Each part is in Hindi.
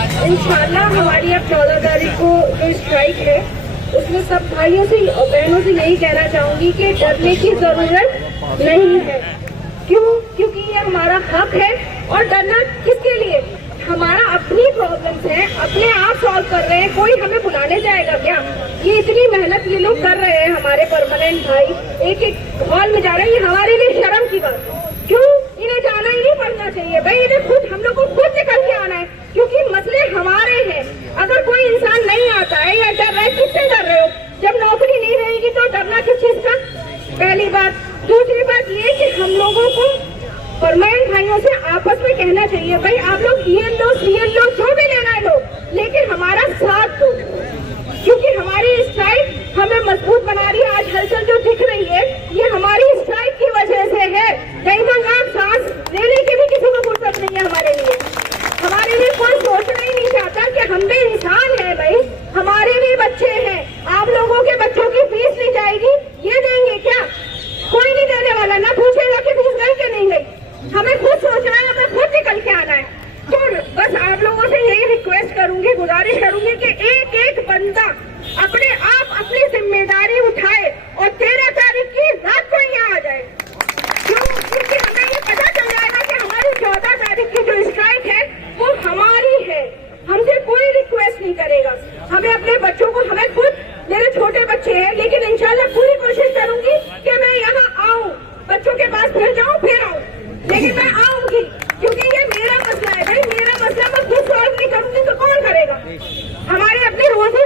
इंशाल्लाह हमारी अब 14 तारीख को जो स्ट्राइक है उसमें सब भाइयों से और बहनों से यही कहना चाहूंगी कि डरने की जरूरत नहीं है। क्यों? क्योंकि ये हमारा हक है। और डरना किसके लिए? हमारा अपनी प्रॉब्लम्स है, अपने आप सॉल्व कर रहे हैं, कोई हमें बुलाने जाएगा क्या? ये इतनी मेहनत ये लोग कर रहे हैं, हमारे परमानेंट भाई एक एक हॉल में जा रहे हैं, ये हमारे लिए शर्म की बात है। क्यों? इन्हें जाना ही नहीं पड़ना चाहिए भाई, इन्हें खुद हम लोग को खुद निकल के आना है, क्योंकि मसले हमारे हैं। अगर कोई इंसान नहीं आता है या डर रहा है, किससे डर रहे हो? जब नौकरी नहीं रहेगी तो डरना किस चीज का? पहली बात। दूसरी बात ये कि हम लोगों को परमानेंट भाइयों से आपस में कहना चाहिए, भाई आप लोग ईएल लो, सीएल लो, जो भी लेना है लो, लेकिन हमारा साथ दो, क्योंकि हमारी स्ट्राइक हमें मजबूत बना रही है। आज हलचल जो दिख रही है ये हमारी स्ट्राइक की वजह से है, नहीं तो आप सांस लेने की भी किसी को फुर्सत नहीं है। हमारे लिए कोई सोचना ही नहीं चाहता कि हम भी इंसान है भाई, हमारे भी बच्चे हैं। आप लोगों के बच्चों की फीस नहीं जाएगी, ये देंगे क्या? कोई नहीं देने वाला, ना पूछेगा कि फीस गई कि नहीं गई। हमें खुद सोचना है, हमें खुद निकल के आना है। तो बस आप लोगों से यही रिक्वेस्ट करूंगी, गुजारिश करूंगी कि एक एक बंदा अपने आप अपनी जिम्मेदारी उठाए और 13 तारीख की रात को यहाँ आ जाए। क्यों? क्योंकि हमें ये पता चल जाएगा कि हमारी 14 तारीख की जो स्ट्राइक है वो हमारी है, हमसे कोई रिक्वेस्ट नहीं करेगा। हमें अपने बच्चों को, हमें खुद, मेरे छोटे बच्चे हैं, लेकिन इंशाल्लाह पूरी कोशिश करूंगी कि मैं यहाँ आऊँ, बच्चों के पास फिर जाऊँ, फिर आऊँ, लेकिन मैं आऊंगी, क्योंकि ये मेरा मसला है भाई, मेरा मसला मैं खुद सॉल्व नहीं करूंगी तो कौन करेगा? हमारे अपनी रोजी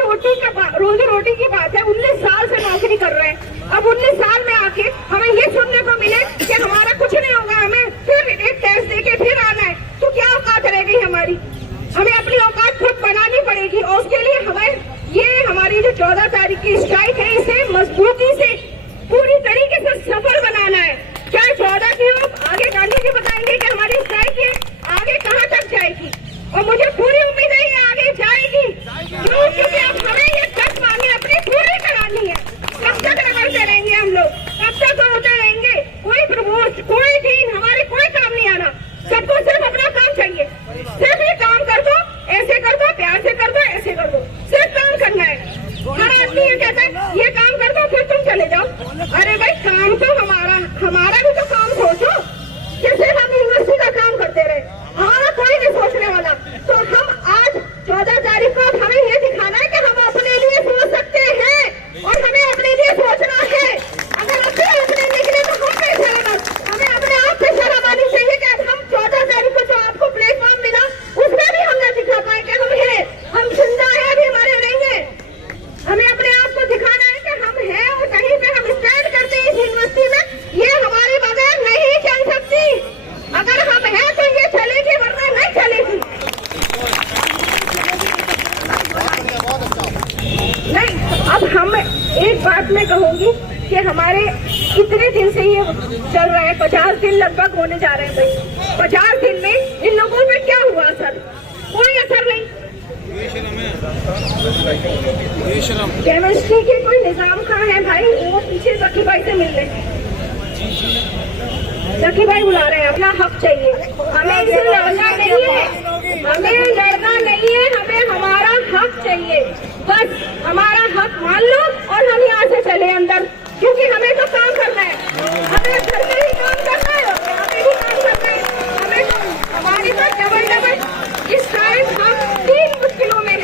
रोटी की बात है। 19 साल से नौकरी कर रहे हैं, अब 19 साल में आके हमें ये सुनने को मिले कि हमारा कुछ नहीं होगा, हमें फिर एक टेस्ट देके फिर आना है, तो क्या औकात रह गई हमारी? हमें अपनी औकात खुद बनानी पड़ेगी और उसके लिए हमें ये हमारी जो 14 तारीख की स्ट्राइक है इसे मजबूती से पूरी तरीके से सफल बनाना है। चाहे 14 की हो, आगे गांधी जी बताएंगे कि हमारी स्ट्राइक ये आगे कहाँ तक जाएगी, और मुझे पूरी उम्मीद है ये आगे जाएगी। क्यों? क्योंकि अब हमें ये तक मांगे अपनी पूरी करानी है। कब तक रगड़ते रहेंगे हम लोग, कब तक होते रहेंगे? कोई प्रमोट, कोई दिन हमारे कोई काम नहीं आना, सबको सिर्फ अपना काम चाहिए। सिर्फ ये काम कर दो, ऐसे कर दो, प्यार से कर दो, ऐसे कर दो, सिर्फ काम करना है। हर आदमी ये कहता है ये काम कर दो फिर तुम चले जाओ। अरे भाई काम तो हमारा भी तो काम सोचो, कि सिर्फ हम यूनिवर्सिटी का काम करते रहे, हमारा कोई नहीं सोचने वाला। तो हम आज 14 तारीख को हमें ये दिखाना है कि हम अपने लिए सोच सकते हैं और हमें अपने लिए सोचना है। अगर अपने निकले तो हम पे शर्म, हमें अपने आप पे शर्म आनी चाहिए कि हम 14 तारीख को जो आपको प्लेटफॉर्म मिला उसमें भी हम न दिखा पाए कि हम है, हम जिंदा है, अभी हमारे नहीं है। हमें अपने आप को दिखाना है कि हम हैं और कहीं पे हम स्टैंड करते हैं इस यूनिवर्सिटी में। ये हमारे बगैर नहीं चल सकती, अगर हम हैं तो ये चलेगी, वरना नहीं चलेगी। नहीं, अब हम एक बात मैं कहूंगी कि हमारे कितने दिन से ये चल रहा है, 50 दिन लगभग होने जा रहे हैं भाई। 50 दिन में इन लोगों पे क्या हुआ असर? कोई असर नहीं। केमिस्ट्री के कोई निजाम कहाँ है भाई? वो पीछे जकी भाई से मिल रहे हैं, जकी भाई बुला रहे हैं। अपना हक चाहिए, हमें इसे लड़ना नहीं है, हमें लड़ना नहीं है, हमें हमारा हक चाहिए। बस हमारा हक मान लो और हम यहाँ से चले अंदर, क्योंकि हमें तो काम करना है, हमें घर में ही काम करना है, हमें भी काम करना है। हमें तो हमारी तो डबल इस टाइम हम 3 मुश्किलों में है।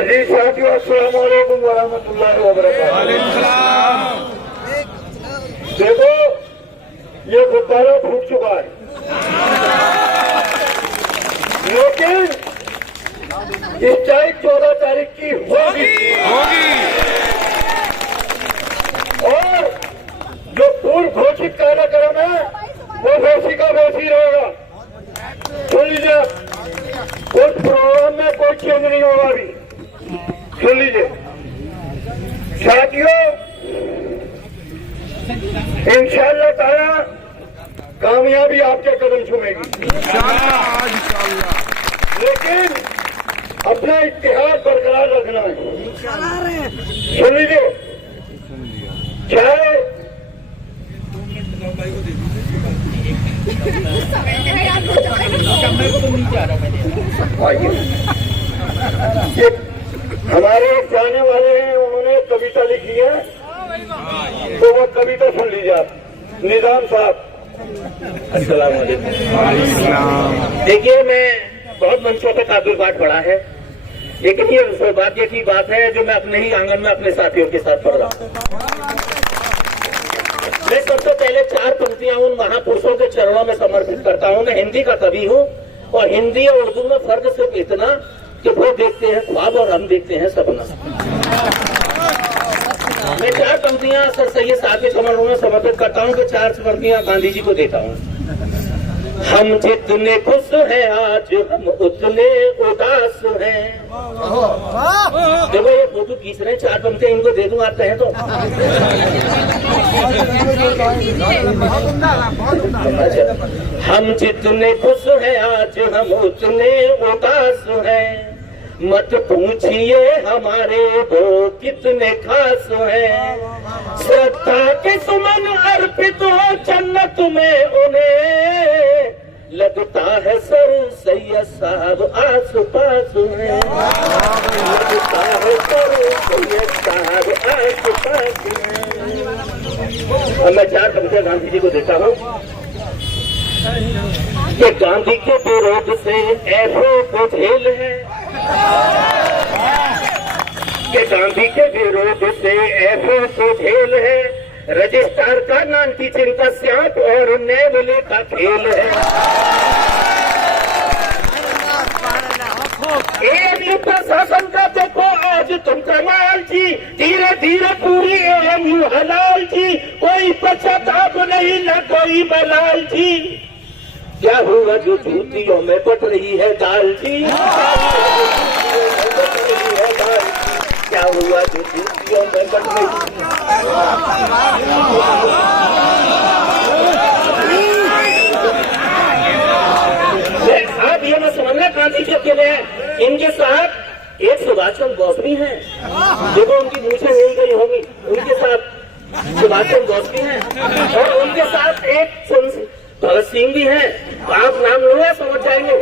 जी साथियों, अस्सलाम वालेकुम वरहमतुल्लाहि वबरकातुहू। देखो ये गुब्बारा फूट चुका है, लेकिन स्ट्राइक 14 तारीख की होगी और जो पूर्व घोषित कार्यक्रम है वो वैसी का वैसी रहेगा। सुन लीजिए, उस प्रोग्राम में कोई चेंज नहीं होगा। अभी सुन लीजिए साथियों, इंशाअल्लाह ताला कामयाबी आपके कदम छूमेगी, लेकिन अपना इत्तेहाद बरकरार रखना है। सुन लीजिए, हमारे एक जाने वाले हैं, उन्होंने कविता लिखी है, तो वो कविता सुन लीजिए आप। निजाम साहब, अस्सलाम वालेकुम। देखिए, मैं बहुत मंचों पे काबिल पाठ पढ़ा है, लेकिन ये सौभाग्य की बात है जो मैं अपने ही आंगन में अपने साथियों के साथ पढ़ रहा हूँ। मैं सबसे पहले 4 पंक्तियां उन महापुरुषों के चरणों में समर्पित करता हूँ। मैं हिंदी का कवि हूँ और हिंदी और उर्दू में फर्क सिर्फ इतना कि वो देखते हैं ख्वाब और हम देखते हैं सपना। मैं 4 पंक्तियां सर सैयद साहब के चरणों में समर्पित करता हूँ कि 4 पंक्तियां गांधी जी को देता हूँ। हम जितने खुश हैं आज हम उतने उदास हैं। देखो ये फोटो खींच रहे हैं, 4 पंक्तियां इनको दे दूं, आप कहें तो। हम जितने खुश हैं आज हम उतने उदास हैं। मत पूछिए हमारे वो कितने खास हैं। श्रद्धा के सुमन अर्पित हो जन्नत में उन्हें, लगता है सर सैयद साहब आस पास हैं। लगता है सर सैयद साहब आस पास हैं। और मैं 4 पंक्तियां गांधी जी को देता हूँ कि गांधी के विरोध से ऐसो को झेल है, कि गांधी के विरोध से ऐसो को झेल है। रजिस्ट्रार का नाम टीचिंग का स्याप और नेवले का खेल है। एएमयू प्रशासन का देखो आज तुम कमाल जी, धीरे धीरे पूरी एएमयू हलाल जी। कोई पश्चाताप नहीं न कोई मलाल जी। क्या हुआ जो जूतियों में बट रही है दाल जी। क्या हुआ जो जूतियों में बट रही है। आप ये मत समझना गांधी जी अकेले हैं, इनके साथ एक सुभाष चंद्र बोस भी हैं। देखो उनकी मूछें नहीं गई होंगी, उनके साथ सुभाष चंद्र बोस भी हैं और उनके साथ एक भगत सिंह भी हैं। आप नाम लो समझ जाएंगे।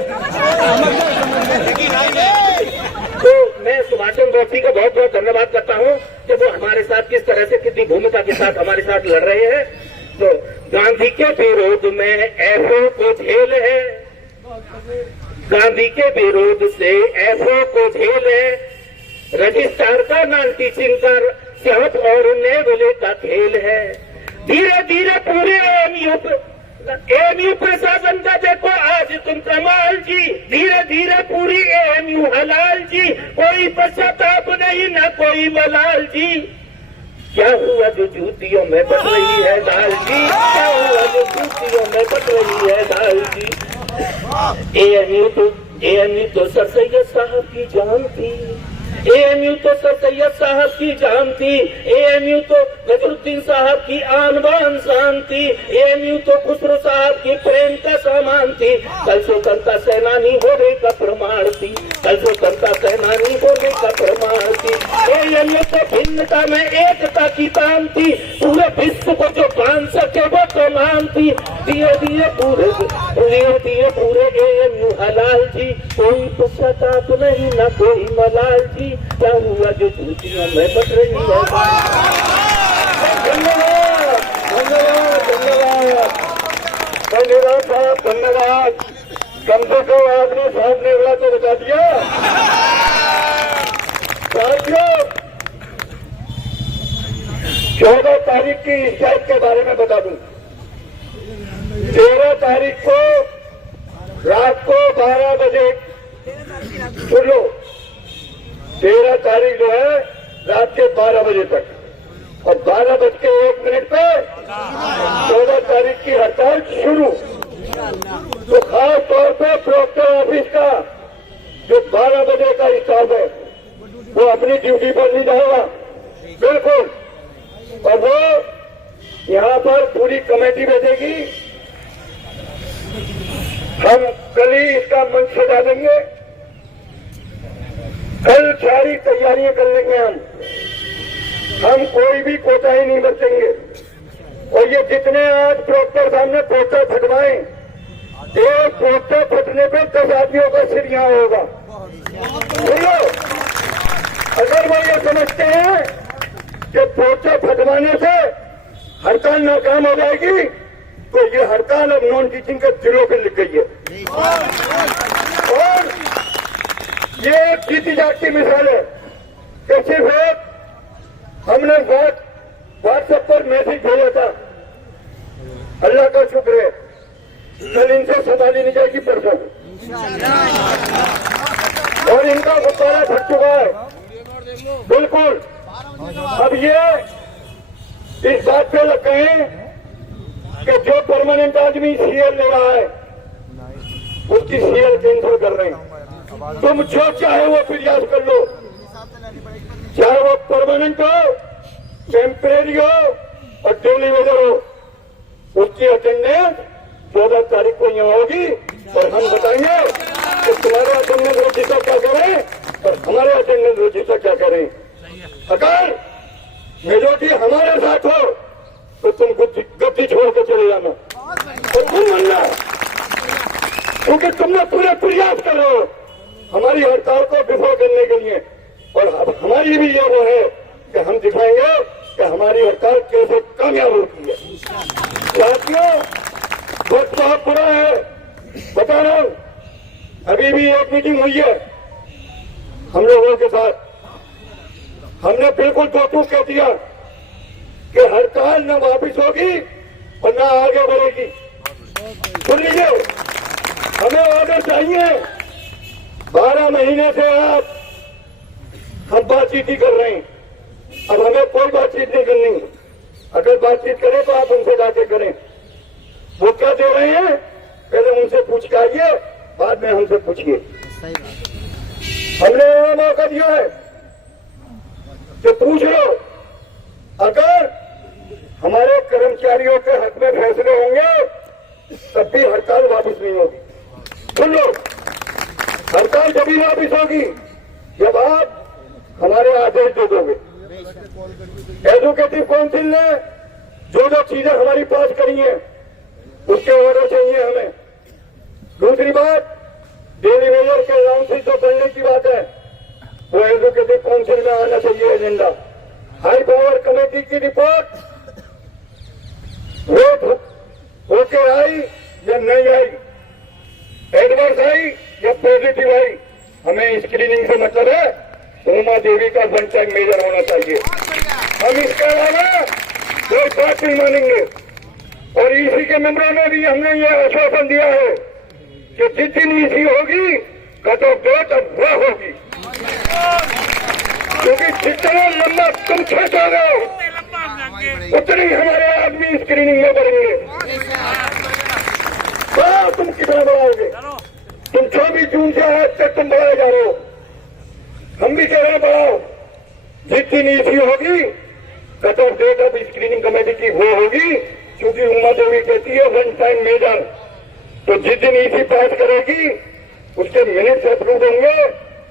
तो मैं सुभाष चंद्र बोस जी का बहुत बहुत धन्यवाद करता हूँ कि वो हमारे साथ किस तरह से कितनी भूमिका के साथ हमारे साथ लड़ रहे हैं। तो गांधी के विरोध में ऐसो को झेल है, गांधी के विरोध से ऐसो को झेल है। रजिस्ट्रार का नाम टीचिंग कर स्याप और नेवले का खेल है। धीरे धीरे पूरे एएमयू प्रशासन का देखो आज तुम कमाल जी। धीरे धीरे पूरी एएमयू हलाल जी। कोई पश्चाताप नहीं न कोई मलाल जी। क्या हुआ जो जूतियों में बट रही है दाल जी। क्या हुआ जो जूतियों में बट रही है दाल जी। एएमयू तो सर सैयद साहब की जान थी। एएमयू तो सर सैयद साहब की जान थी। एएमयू तो नजरुद्दीन साहब की आन बान शान थी। एएमयू तो खुसरो साहब की प्रेम का सामान थी। कल स्वतंत्रता सेनानी होने का प्रमाण थी। कल स्वतंत्रता सेनानी होने का प्रमाण थी। एएमयू तो भिन्नता में एकता की तान थी। पूरे विश्व को जो बांध सके वो तमाम थी। दिए दिए पूरे एएमयू हलाल जी। कोई पश्चाताप नहीं न कोई मलाल जी। क्या हुआ जो जूतियों में बट रही है। धन्यवाद धन्यवाद धन्यवाद धन्यवाद साहब धन्यवाद। कम से कम आदमी साहब ने बोला तो बता दिया। साथियों 14 तारीख की स्ट्राइक के बारे में बता दूं। 13 तारीख को रात को 12 बजे सुन लो, 13 तारीख जो है रात के 12 बजे तक और 12:01 पे 14 तारीख की हड़ताल शुरू। तो खास तौर पे प्रोक्टर ऑफिस का जो 12 बजे का स्टाफ है वो अपनी ड्यूटी पर नहीं जाएगा बिल्कुल। और वो यहाँ पर पूरी कमेटी बैठेगी। हम कल ही इसका मंच सजा देंगे। कल सारी तैयारियां कर लेंगे। हम कोई भी कोताही नहीं बरतेंगे। और ये जितने आज प्रोक्टर सामने पोस्टर फटवाए, एक पोस्टर फटने पे 10 आदमियों का सिर यहाँ होगा। समझते हैं कि पोर्चा फटवाने से हड़ताल नाकाम हो जाएगी, तो ये हड़ताल अब नॉन टीचिंग के दिलों पे लिख गई है। और ये जीती जागती मिसाल है कि सिर्फ एक हमने व्हाट्सएप पर मैसेज भेजा था, अल्लाह का शुक्र है कल इनसे संभाली नहीं जाएगी परसों, और इनका गुब्बारा फट चुका है बिल्कुल। अब ये इस बात पे लग गए कि जो परमानेंट आदमी सीएल ले रहा है उसकी सीएल कैंसिल कर रहे हैं। तुम जो चाहे वो प्रयास कर लो, चाहे वो परमानेंट हो, टेम्परेरी हो और डेली वेजर हो, उसकी अटेंडेंस 14 तारीख को यहाँ होगी और हम बताएंगे कि तुम्हारे अटेंडेंस रजिस्टर क्या करें और हमारे अटेंडेंस रजिस्टर क्या करें। अगर मेजोरिटी हमारे साथ हो तो तुम गद्दी छोड़ के चले जाना और तुम बनना, क्योंकि तुमने पूरे प्रयास कर रहे हो हमारी हड़ताल को विफल करने के लिए। और अब हमारी भी ये वो है कि हम दिखाएंगे कि हमारी हड़ताल कैसे कामयाब होती है। साथियों, वक्त बहुत बुरा है, बता रहा हूं। अभी भी एक मीटिंग हुई है हम लोगों के साथ, हमने बिल्कुल तो कह दिया कि हड़ताल न वापिस होगी और न आगे बढ़ेगी। सुन लीजिए, हमें ऑर्डर चाहिए। 12 महीने से आप हम बातचीत ही कर रहे हैं, अब हमें कोई बातचीत नहीं करनी। अगर बातचीत करें तो आप उनसे जाके करें। वो क्या दे रहे हैं पहले उनसे पूछ के आइए, बाद में हमसे पूछिए। हमने वो मौका दिया है कि पूछ लो, अगर हमारे कर्मचारियों के हक में फैसले होंगे तब भी हड़ताल वापस नहीं होगी। सुन लो, हड़ताल तभी वापस होगी जब आप हमारे आदेश दे दोगे। एजुकेटिव काउंसिल ने जो जो चीजें हमारी पास करी हैं उसके ऑर्डर चाहिए हमें। दूसरी बात, डेली वेजर के अलाउंसेस जो करने की बात है वो एजुकेटिव काउंसिल में आना चाहिए एजेंडा। हाई पावर कमेटी की रिपोर्ट वोट होके आई या नहीं आई, एडवर्स आई या पॉजिटिव आई, हमें स्क्रीनिंग से मतलब है उमा देवी का वन टाइम मेजर होना चाहिए। हम इसके अलावा कोई बात नहीं मानेंगे। और ईसी के मेंबरों ने भी हमने ये आश्वासन दिया है कि जितनी ईसी होगी कट ऑफ डेट अब वह होगी, क्योंकि जितना लंबा तुम खींचोगे उतने ही हमारे आदमी स्क्रीनिंग में बढ़ेंगे। बढ़ाओ, तुम कितना बढ़ाओगे? तुम 24 जून से आज तक तुम बढ़ाए जा रहे हो, हम भी कह रहे हैं बढ़ाओ। जितनी ईसी होगी कट ऑफ डेट अब स्क्रीनिंग कमेटी की वो होगी, क्योंकि उमा देवी कहती है वन टाइम मेजर। तो जिस दिन ईसी पास करेगी उसके मिनट्स अप्रूव होंगे,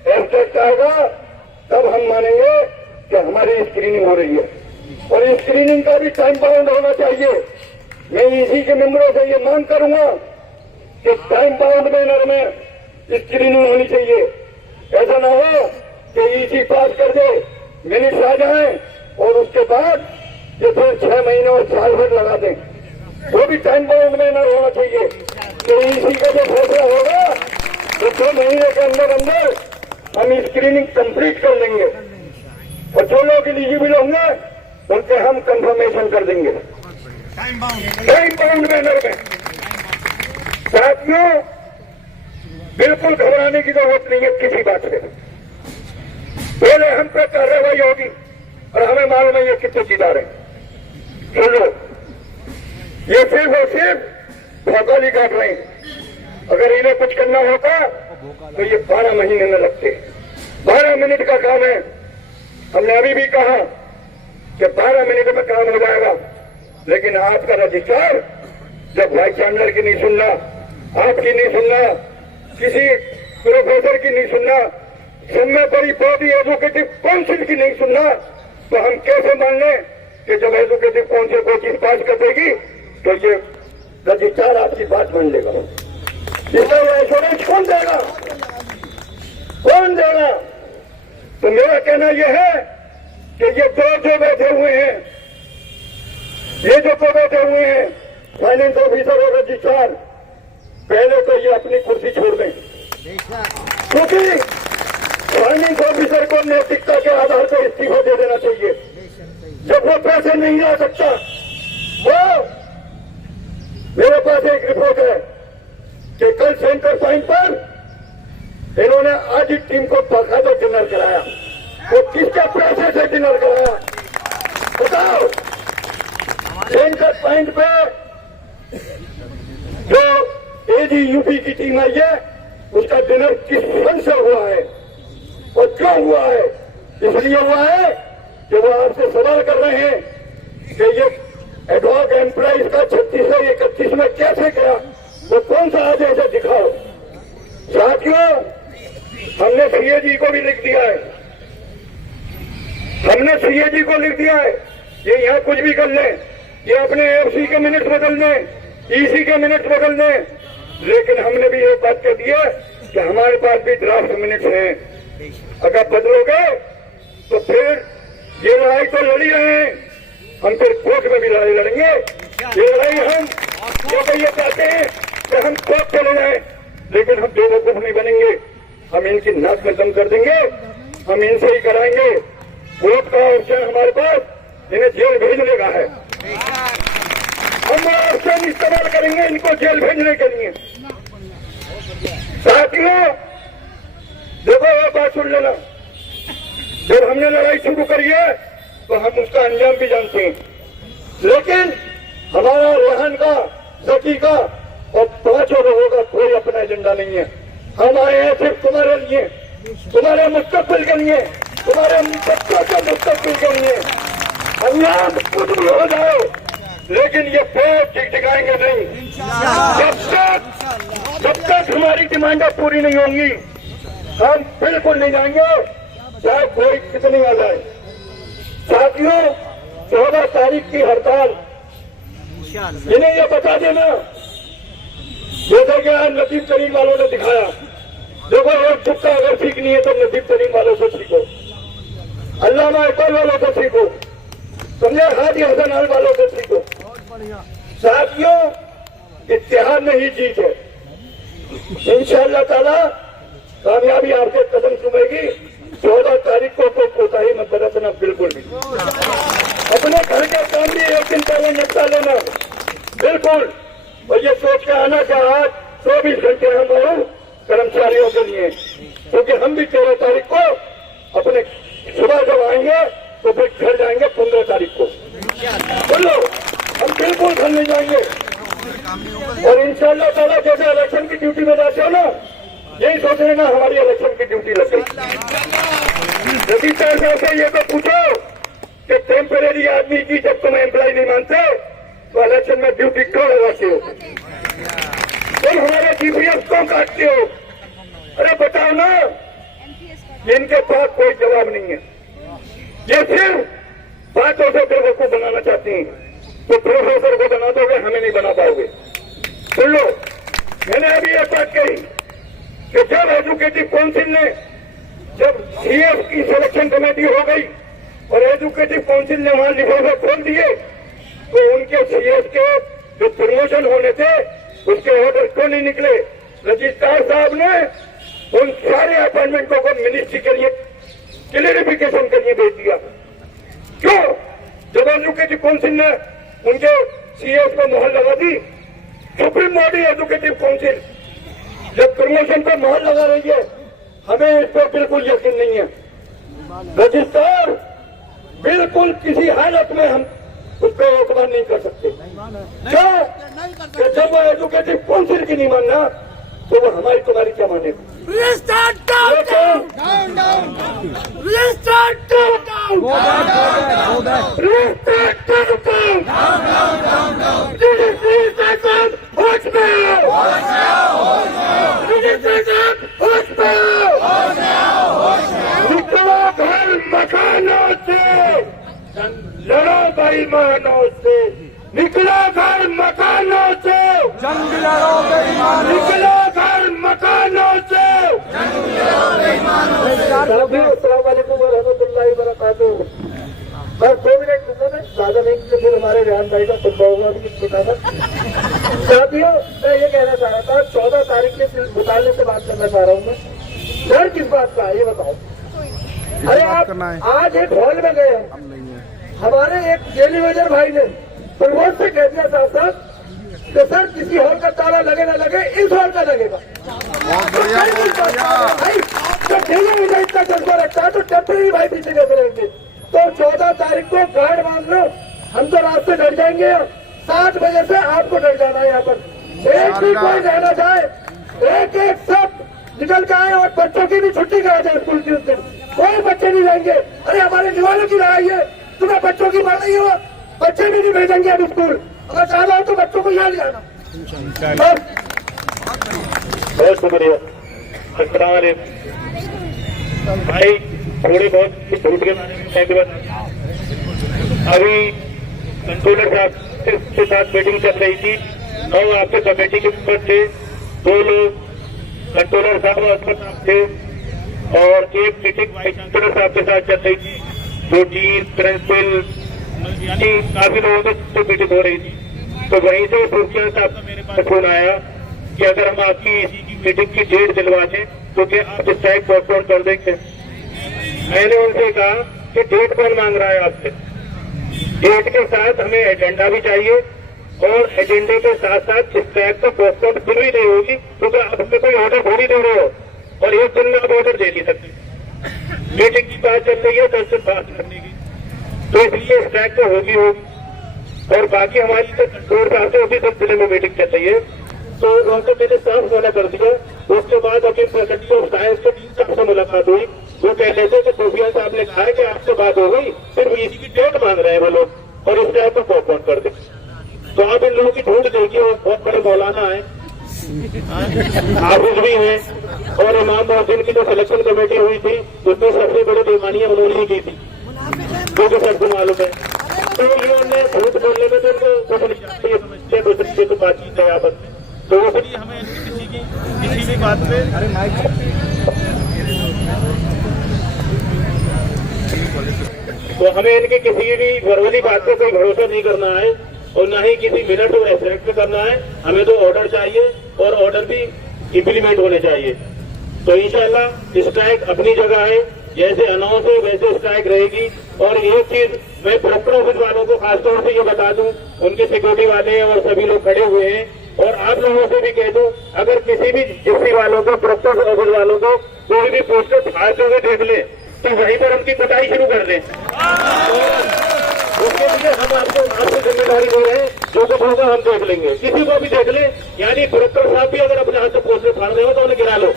एब्स्ट्रैक्ट आएगा, तब हम मानेंगे कि हमारी स्क्रीनिंग हो रही है। और स्क्रीनिंग का भी टाइम बाउंड होना चाहिए। मैं ईसी के मेंबरों से ये मांग करूंगा कि टाइम बाउंड मैनर में स्क्रीनिंग होनी चाहिए। ऐसा ना हो कि ईसी पास कर दे, मिनट्स आ जाए और उसके बाद ये फिर 6 महीने और साल भर लगा दें। वो भी टाइम बाउंड मैनर होना चाहिए। तो ईसी का जो फैसला होगा तो 2 महीने के अंदर अंदर हम स्क्रीनिंग कंप्लीट कर लेंगे और जो लोग एलिजिबल होंगे उनके हम कंफर्मेशन कर देंगे टाइम बाउंड मैनर में। साथियों, बिल्कुल घबराने की जरूरत नहीं है किसी बात से। पहले हम पे कार्रवाई होगी और हमें मालूम है ये कितने सीधा रहे। सुनो, ये सिर्फ और सिर्फ भौकाली काट रहे हैं। अगर इन्हें कुछ करना होता तो ये 12 महीने में लगते। 12 मिनट का काम है। हमने अभी भी कहा कि 12 मिनट में काम हो जाएगा, लेकिन आपका रजिस्ट्रार जब वाइस चांसलर की नहीं सुनना, आपकी नहीं सुनना, किसी प्रोफेसर की नहीं सुनना, समय बड़ी बॉडी एजुकेटिव काउंसिल की नहीं सुनना, तो हम कैसे मान लें कि जब एजुकेटिव काउंसिल कोई चीज पास कर देगी तो ये रजिस्ट्रार आपकी बात मान लेगा? इसका एश्योरेंस कौन देगा? कौन देगा? तो मेरा कहना यह है कि ये दो जो बैठे हुए हैं, ये जो दो बैठे हुए हैं फाइनेंस ऑफिसर और रजिस्ट्रार, पहले तो ये अपनी कुर्सी छोड़ दें, क्योंकि फाइनेंस ऑफिसर को नैतिकता के आधार पर इस्तीफा दे देना चाहिए। जब वो पैसे नहीं ला सकता, वो मेरे पास एक रिपोर्ट है कि कल सेंटर पॉइंट पर इन्होंने आज ही टीम को बाकायदा डिनर कराया। वो किसके पैसे से डिनर कराया बताओ? सेंटर पॉइंट पे जो एजी यूपी की टीम आई है, उसका डिनर किस फंड से हुआ है और क्यों हुआ है? इसलिए हुआ है कि वो आपसे सवाल कर रहे हैं कि ये एडवॉक एम्प्लॉइज का 36 से 31 में कैसे गया, वो कौन सा आदेश है दिखाओ। साथियों, हमने सीएजी को भी लिख दिया है, हमने सीएजी को लिख दिया है, ये यहाँ कुछ भी कर लें, ये अपने एफसी के मिनट बदल दें, ईसी के मिनट बदल दें, लेकिन हमने भी ये बात कह दी है कि हमारे पास भी ड्राफ्ट मिनट्स हैं। अगर बदलोगे तो फिर ये लड़ाई तो लड़ी रहे हैं, हम फिर कोर्ट में भी लड़ाई लड़ेंगे। ये लड़ाई हम ये चाहते हैं कि हम कोर्ट चले जाएं, लेकिन हम बेवकूफ नहीं बनेंगे, हम इनकी नाक में दम कर देंगे, हम इनसे ही कराएंगे। कोर्ट का ऑप्शन हमारे पास, इन्हें जेल भेजने का है, हम ऑप्शन इस्तेमाल करेंगे इनको जेल भेजने के लिए। साथियों, देखो ये बात सुन लेना, जब हमने लड़ाई शुरू करी है तो हम उसका अंजाम भी जानते हैं, लेकिन हमारा रेहान का, जकी का और 5 लोगों का कोई अपना एजेंडा नहीं है। हम आए हैं सिर्फ तुम्हारे लिए, तुम्हारे मुस्तकबिल के लिए, तुम्हारे बच्चों के मुस्तकबिल के लिए। हम यहाँ कुछ भी हो जाए, लेकिन ये पेड़ टिकाएंगे नहीं जब तक हमारी डिमांडें पूरी नहीं होंगी। हम बिल्कुल नहीं जाएंगे, चाहे कोई कितनी आ जाए। साथियों, 14 तारीख की हड़ताल, इन्हें ये बता देना, जैसे कि आज नदीम करीम वालों ने दिखाया। देखो, एक चुपका अगर ठीक नहीं है तो नदीम करीम वालों से सीखो, अल्लामा इकबाल वालों से सीखो, समझे, हाजी हसन अल वालों से सीखो। साथियों, इत्तेहाद में ही जीत है, इंशाअल्लाह ताला कामयाबी आपके कदम चुमेगी। 14 तारीख को कोई कोताही मत बरतना, बिल्कुल भी। अपने घर के काम भी एक दिन पहले निपटा लेना, बिल्कुल। और ये सोच के आना कि आज 24 घंटे हम और कर्मचारियों के लिए, क्योंकि हम भी 13 तारीख को अपने सुबह जब आएंगे तो फिर घर जाएंगे 15 तारीख को। बोलो, हम बिल्कुल घर नहीं जाएंगे। और इंशाअल्लाह ताला जैसे इलेक्शन की ड्यूटी में जाते हो ना, यही सोच रहे ना हमारी इलेक्शन की ड्यूटी लग गई। रजिस्ट्रार साहब से ये तो पूछो कि टेम्परेरी आदमी की जब तुम एम्प्लॉय नहीं मानते तो इलेक्शन में ड्यूटी क्यों लगाते हो? तुम हमारे जीपीएफ क्यों काटते हो? अरे बताओ ना। इनके पास कोई जवाब नहीं है, ये सिर्फ बातों से बेवकूफ बनाना चाहते हैं। तो प्रोफेसर को बना दोगे, हमें नहीं बना पाओगे। सुन लो, मैंने अभी ये बात कही कि जब एजुकेटिव काउंसिल ने, जब सीएफ की सिलेक्शन कमेटी हो गई और एजुकेटिव काउंसिल ने वहां लिफाफे खोल दिए, तो उनके सीएफ के जो प्रमोशन होने थे उसके ऑर्डर क्यों नहीं निकले? रजिस्ट्रार साहब ने उन सारे अपॉइंटमेंटों को मिनिस्ट्री के लिए क्लियरिफिकेशन के लिए भेज दिया। क्यों? जब एजुकेटिव काउंसिल ने उनके सीएफ को मोहर लगा दी, सुप्रीम बॉडी एजुकेटिव काउंसिल जब प्रमोशन पर मोहर लगा रही है, हमें इस पर बिल्कुल यकीन नहीं है। रजिस्ट्रार बिल्कुल किसी हालत में हम उस पर एतबार नहीं कर सकते। क्या कि जब वो एजुकेटिव काउंसिल की नहीं मानना तो वो हमारी तुम्हारी क्या मानेगा? निकलो घर मकानों से, लड़ो बेईमानों से, निकलो घर मकानों से, जंग लड़ो बेईमानों, निकलो घर मकानों से, जंग लड़ो बेईमानों से। अस्सलाम वालेकुम व रहमतुल्लाहि व बरकातुहू। हमारे रेहान भाई का खुद होगा भी छोटा सा। साथियों, मैं ये कहना चाह रहा था, 14 तारीख के मुताले से बात करना चाह रहा हूँ मैं। डर किस बात का है ये बताओ? अरे आप आज एक हॉल में गए हैं, हमारे एक डेली वेजर भाई ने प्रमोद से कह दिया साहब तो सर किसी हॉल का ताला लगे ना लगे, इस हॉल का लगेगा। भाई जब डेली वेजर इतना जज्बा रखता है तो टेम्परेरी भाई पीछे कैसे रहेंगे? तो 14 तारीख को गार्ड मान लो, हम तो रात से डर जाएंगे। 7 बजे से आपको डर जाना है। यहाँ पर एक भी कोई रहना जाए, एक एक सब निकल के आए और बच्चों की भी छुट्टी करा जाए स्कूल की। उस दिन कोई बच्चे नहीं जाएंगे। अरे हमारे दीवारों की लड़ाई है, तुम्हें बच्चों की पढ़ रही हो, बच्चे भी नहीं भेजेंगे अब स्कूल। अगर चाहना हो तो बच्चों को यहाँ ले जाना। बहुत शुक्रिया भाई। थोड़ी बहुत छूट के अभी कंट्रोलर साहब के साथ मीटिंग चल रही थी और आपके कमेटी के ऊपर थे 2 लोग, कंट्रोलर साहब थे और एक मीटिंग वाइस चांसलर साहब के साथ चल रही थी, जो डीन प्रिंसिपल यानी काफी लोगों से मीटिंग हो रही थी। तो वहीं से सुरक्षा साहब का मेरे पास फोन आया कि अगर हम आपकी इसी मीटिंग की डेट दिलवा दें तो क्या आप स्ट्राइक पोस्टपोन कर देंगे? मैंने उनसे कहा कि डेट कौन मांग रहा है आपसे? डेट के साथ हमें एजेंडा भी चाहिए और एजेंडे के साथ साथ स्ट्राइक तो पोस्टपोन फिर भी नहीं होगी, क्योंकि आप हमें कोई ऑर्डर थोड़ी दे रहे हो और एक दिन में आप ऑर्डर दे नहीं सकते। मीटिंग की बात चल रही है 10 दिन बात करने की, तो इसलिए स्ट्राइक तो होगी और बाकी हमारी कंट्रोल साहब से उसी सिलसिले में मीटिंग चल रही है। तो उनको मैंने साफ मना कर दिया। उसके बाद अभी साहब से मुलाकात हुई, वो कह रहे थे कि खुफिया साहब ने कहा है कि आपसे बात हो गई, सिर्फ इसी की डेट मांग रहे हैं वो लोग और इस टाइम को पोस्टपोन कर दे। तो आप इन लोगों की ढूंढ देखिए, वो बहुत बड़े मौलाना है, हाफिज भी हैं और इमाम मोहसिन की जो सिलेक्शन कमेटी हुई थी उसमें सबसे बड़ी बेईमानियां उन्होंने ही की थी, जो कि सबको मालूम है। तो ये उन्हें झूठ बोलने में तो उनको कुछ नहीं चाहिए, समझते दूसरे को बातचीत है यहाँ पर। तो इसलिए हमें किसी भी बात पे तो हमें इनकी किसी भी वर्बली बात पे कोई भरोसा नहीं करना है और ना ही किसी मिनट को रेस्पेक्ट करना है। हमें तो ऑर्डर चाहिए और ऑर्डर भी इम्प्लीमेंट होने चाहिए। तो इंशाल्लाह स्ट्राइक अपनी जगह है, जैसे अनाउंस है वैसे स्ट्राइक रहेगी। और एक चीज मैं कलेक्टर ऑफिस वालों को खासतौर से ये बता दूं, उनके सिक्योरिटी वाले और सभी लोग खड़े हुए हैं, और आप लोगों से भी कह दूं, अगर किसी भी जिप्सी वालों को, कलेक्टर ऑफिस वालों को कोई भी पोस्टर फाड़ते हुए देख ले तो वहीं पर उनकी कुटाई शुरू कर दें। उसके लिए हम आपको जिम्मेदारी दे रहे हैं, जो कुछ होगा हम देख लेंगे। किसी को भी देख ले, यानी कलेक्टर साहब भी अगर अपने हाथ से पोस्टर फाड़ रहे हो तो उन्हें गिरा लो,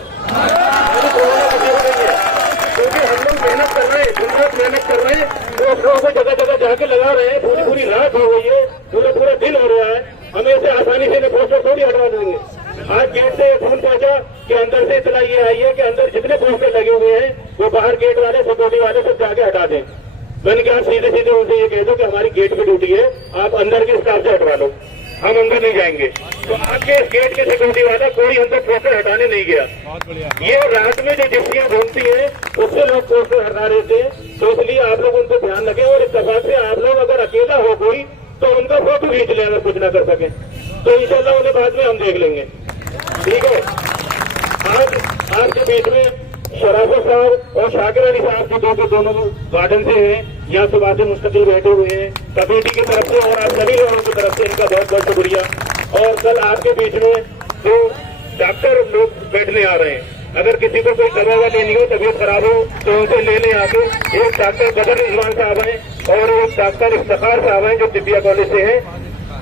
क्योंकि हम लोग मेहनत कर रहे हैं, दिन रात मेहनत कर रहे हैं, पोस्टरों को जगह जगह जाके लगा रहे हैं। पूरी पूरी रात हो गई है, पूरा दिन हो रहा है, हमें इसे आसानी से पोस्टर थोड़ी हटा देंगे। आज गेट से फोन पहुंचा कि अंदर से इतना ये आई है कि अंदर जितने पोस्टर लगे हुए हैं वो बाहर गेट वाले, सिक्योरिटी वाले सब जाके हटा दें। मैंने कहा सीधे सीधे उनसे ये कह दो कि हमारी गेट पे ड्यूटी है, आप अंदर के स्टाफ से हटवा लो, हम अंदर नहीं जाएंगे। तो आपके गेट के सिक्योरिटी वाला कोई अंदर पोस्टर हटाने नहीं गया। ये रात में जो जिप्सियां घूमती है उससे लोग पोस्टर हटा रहे थे। तो इसलिए आप लोग उन पर ध्यान रखें और इत्तेफाक से आप लोग अगर अकेला हो कोई तो उनका फोटो खींच ले, अगर कुछ ना कर सके तो इंशाल्लाह उन्हें बाद में हम देख लेंगे, ठीक है। आज आपके बीच में शराफत साहब और शाकिर अली साहब जो दोनों गार्डन से हैं, यहाँ सुबह से मुस्तकिल बैठे हुए हैं, कमेटी की तरफ से और आप सभी लोगों की तरफ से इनका बहुत बहुत शुक्रिया। और कल आपके बीच में जो डॉक्टर लोग बैठने आ रहे हैं, अगर किसी को कोई दवा लेनी हो, तबीयत खराब हो तो उनसे लेने आके, एक डॉक्टर बदर रिजवान साहब हैं और एक डॉक्टर इफ्तिखार साहब हैं जो तिब्बिया कॉलेज से हैं,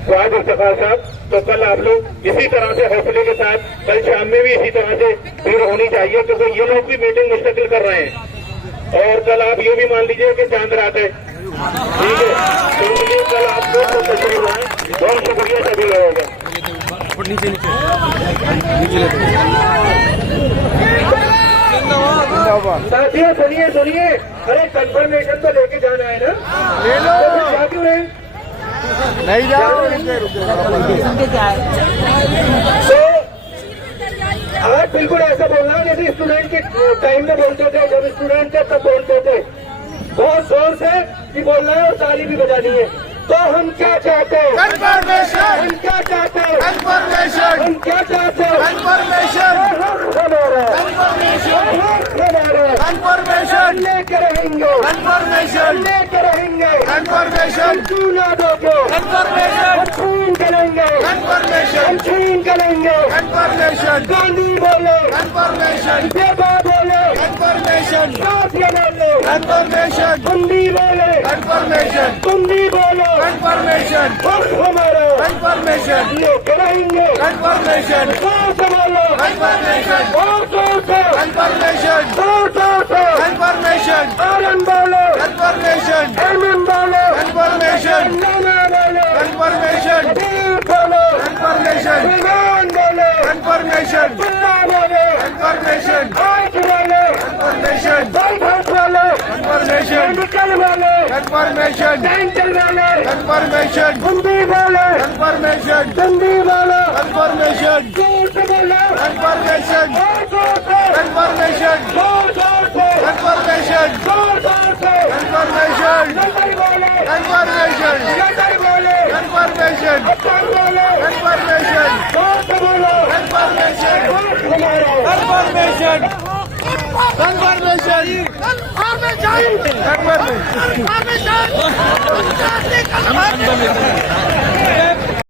फवाद इफ्तिखार साहब। तो कल आप लोग इसी तरह से हौसले के साथ, कल शाम में भी इसी तरह से भीड़ होनी चाहिए, क्योंकि ये लोग भी मीटिंग मुस्तकिल कर रहे हैं। और कल आप ये भी मान लीजिए कि चांद रात है, ठीक है, तो इसलिए कल आप लोग तो तशरीफ आए। बहुत शुक्रिया सभी लोगों का। साथियों सुनिए, अरे कंफर्मेशन तो लेके जाना है ना, ले लो, तो क्यों नहीं जाओ। तो आज बिल्कुल ऐसा बोलना है जैसे स्टूडेंट के टाइम में बोलते थे, जब स्टूडेंट थे तब बोलते थे, बहुत जोर से भी बोलना है और ताली भी बजानी है। तो हम क्या चाहते हैं? कंफर्मेशन हम क्या चाहते हैं? कंफर्मेशन हम क्या चाहते हैं? कंफर्मेशन हमारा कंफर्मेशन हमारा कंफर्मेशन लेकर रहेंगे, कंफर्मेशन लेकर रहेंगे। कंफर्मेशन क्यों ना दोगे? कंफर्मेशन हम छीन करेंगे, कंफर्मेशन हम छीन करेंगे। कंफर्मेशन गांधी बोले, कंफर्मेशन देवा बोले, कंफर्मेशन काफिया बोले, कंफर्मेशन बंदी बोले, कंफर्मेशन बंदी बोले। कंफर्मेशन हक हमारा कंफर्मेशन लेकर रहेंगे। कंफर्मेशन जोर से बोलो, कंफर्मेशन और जोर से, कंफर्मेशन जोर से। कंफर्मेशन आरन बोलो, कंफर्मेशन एमन बोलो, कंफर्मेशन नाना बोलो, कंफर्मेशन कबीर बोलो, कंफर्मेशन सलमान बोलो, कंफर्मेशन बुल्ला बोलो, कंफर्मेशन आठ बोलो, कंफर्मेशन बैठक बोलो, कंफर्मेशन मेडिकल बोलो, कंफर्मेशन डेंटल बोलो, कंफर्मेशन बंदी बोलो, कंफर्मेशन बंदी बोलो, कंफर्मेशन जोर से बोलो, कंफर्मेशन और जोर से, कंफर्मेशन जोर जोर से, कंफर्मेशन जोर जोर से। कंफर्मेशन नंबर बोलो, कंफर्मेशन नंबर बोलो, कंफर्मेशन अब्बास बोलो, कंफर्मेशन जोर से बोलो, कंफर्मेशन हक हमारा कंफर्मेशन कंफर्मेशन कंफर्मेशन